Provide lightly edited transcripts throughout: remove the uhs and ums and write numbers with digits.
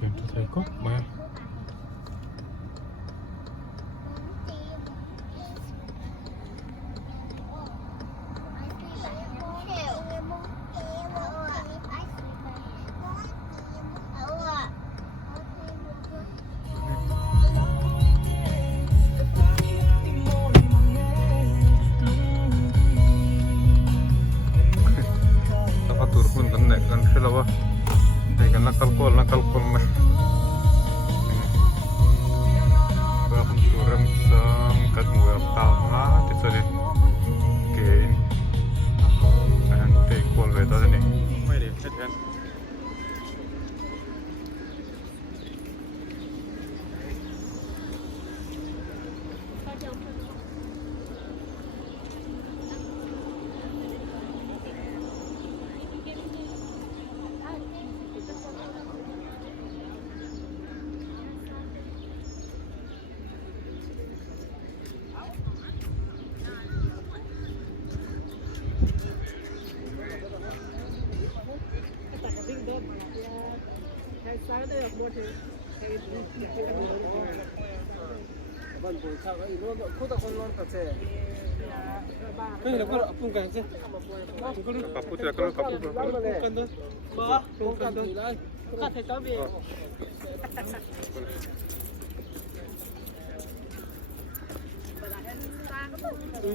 chuyển cho thầy cốt mà turun kan naik kan selawa naik nakal kol mah berapa turun sangkat muat tahu di sini kain nanti kol beda nih mai deh kan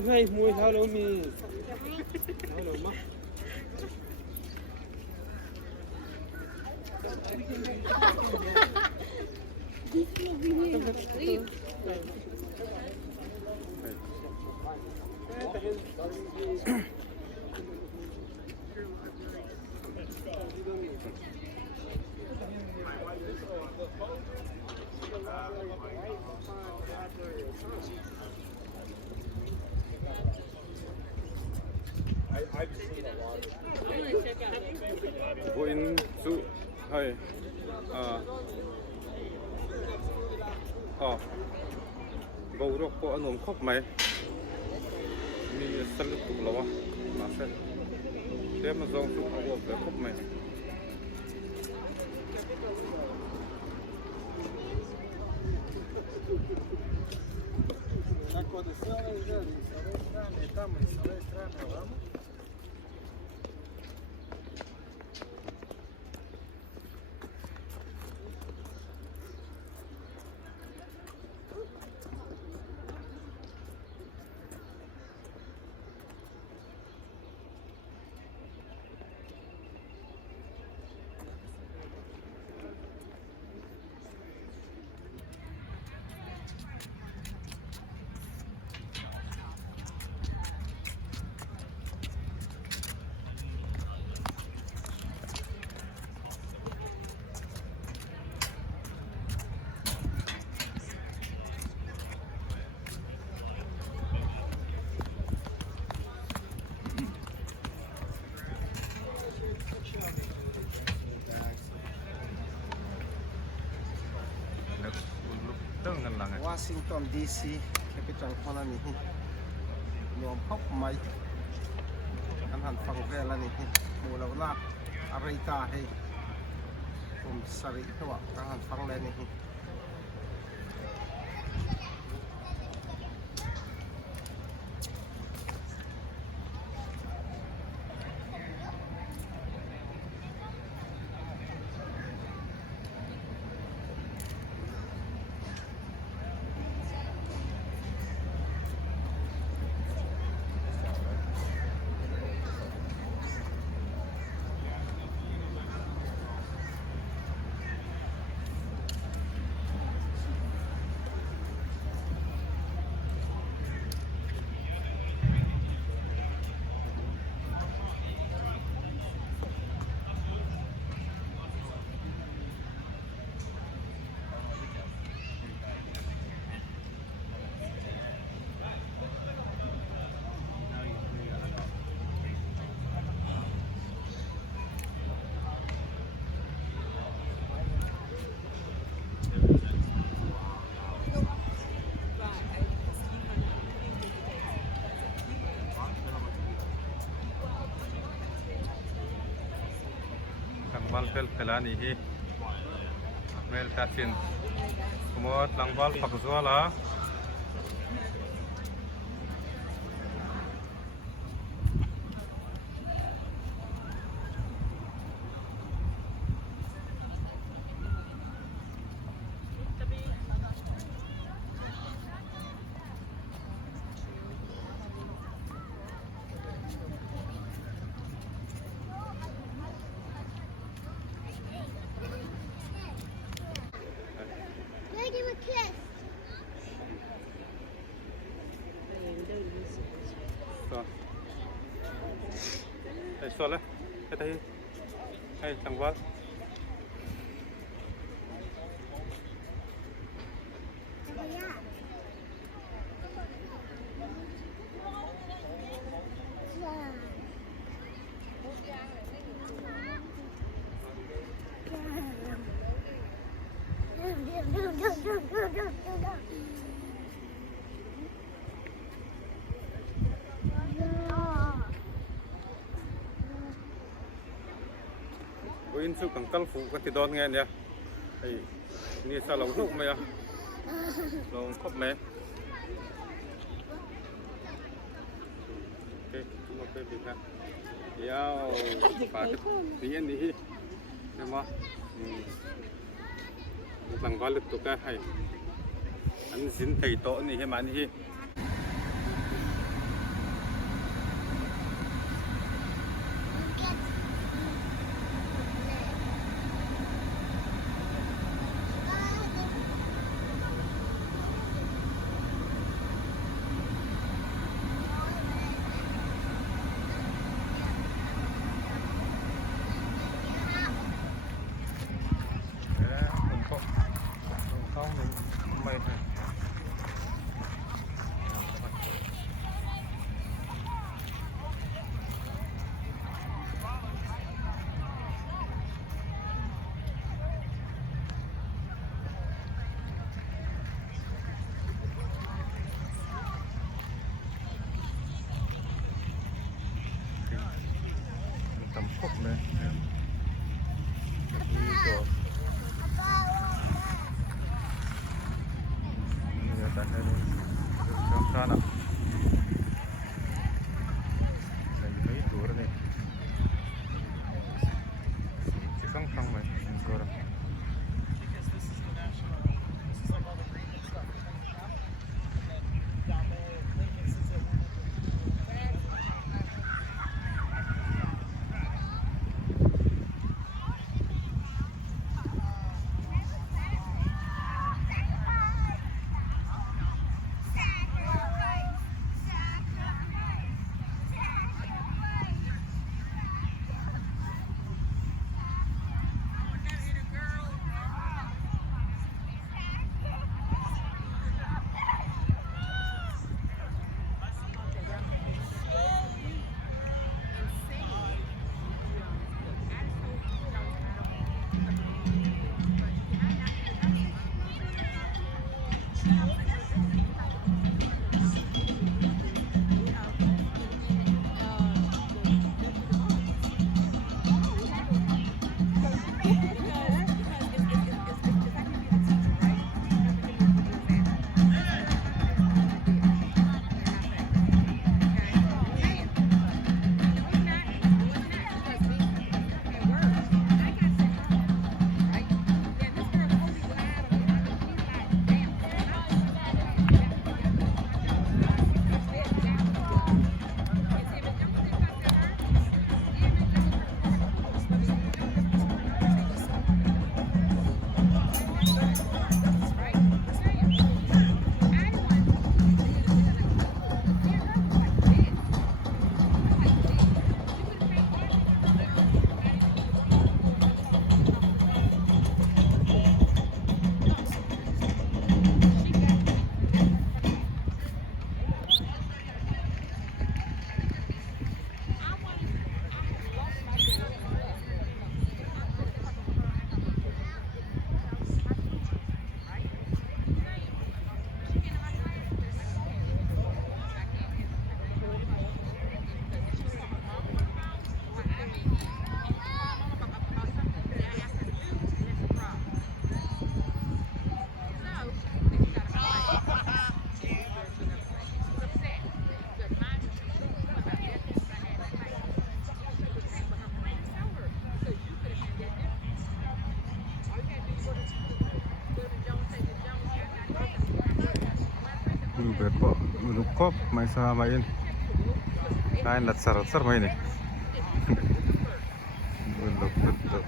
ให้มวยเท้าแล้วมีเท้าแล้วมั้งBuin su hai bầu rọc có ăn uống khóc mày mi sân tụ lắm à mà xem để mà dòng tụ ăn uống cái khóc mày Washington DC capital คนละนี่รวมพบไหมอันหันฟังแค่ละนี่มูลนาอะไรตาให้ผมสริทว่าอันหันฟังเลยนี่ Malpel pelani hi mel tasin kumot langbal pakzuala Give him a kiss. so hey sola hey hey langbal in su kang kal fu ka ti don nghe nè ai ni sa long lúc mày à long khóc mẹ ok chúng ta về việc ha yêu phải cái tiền đi em mà lần vào lực tụ cái hay anh xin thầy tổ này hay mà đi tầm khúc này đi rồi giờ ta sẽ đi trong xa nào đây mấy tuổi rồi này chỉ không không này rồi Super po. Ulukop. May sama yun. Kain latsar-latsar may ini. Uluk betul.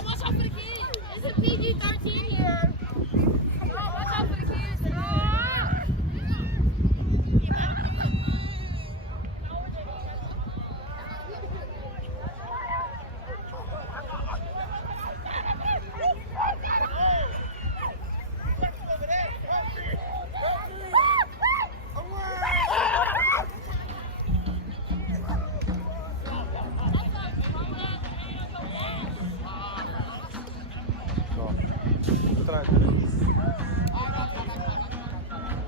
Watch out for the kids. It's a PG-13 here. Come on, watch out for the kids. Try.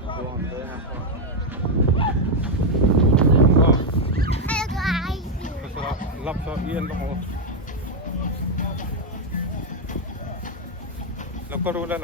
Hello guys. Lap sa iyan ko. Lakurula.